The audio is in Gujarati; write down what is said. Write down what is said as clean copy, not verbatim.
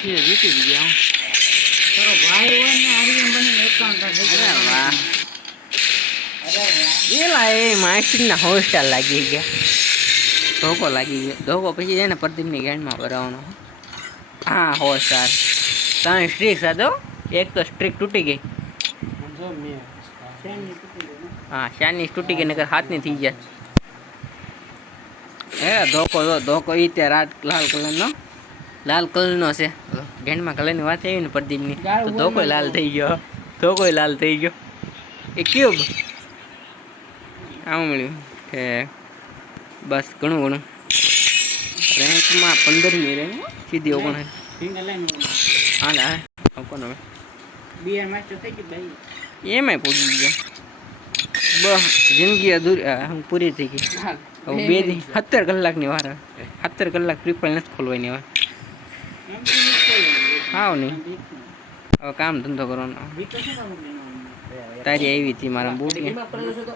જીતી ગયા તારો ભાઈ હોય ને આર્યન બની એકાઉન્ટ થઈ અરે ગયો. વાહ અરે વાહ. એલા એ માસ્ટરના હોસ્ટાર લાગી ગયા ધોકો લાગી ગયો ધોકો પછી એને પ્રદીપની ગેન્ડમાં ભરાવાનો હા હોસ્ટાર તમે સ્ટ્રીક સાધો એક તો સ્ટ્રીક તૂટી ગઈ જો મે શેની તૂટી ગઈ ને. હા શાની તૂટી ગઈ નકર હાથની થઈ જાય એ ધોકો ધોકો ઈ તે લાલ કલરનો છે ગેન્ડમાં કલરની વાત આવી ને પ્રદીપની તો ધોકો લાલ થઈ ગયો ધોકો લાલ થઈ ગયો એ ક્યુબ આવું મળ્યું કે બસ ઘણું ઘણું રેન્કમાં 15મી રેન્ક સીધી 19 ફિંગર લાઈન હા હા કોણ હવે બીઆર માસ્ટર થઈ ગઈ ભાઈ. એમાંય પૂરી ગયો બસ જિંદગી અધૂરી પૂરી થઈ ગઈ હવે 2 દી 17 કલાકની વાર 17 કલાક પ્રિપલ નથી ખોલવાની હવે એમ તો નથી હાવ નહીં હવે કામ ધંધો કરવાનો બીતો છે ને તારી આવી હતી મારા બૂટ એમાં પડેલો છે તો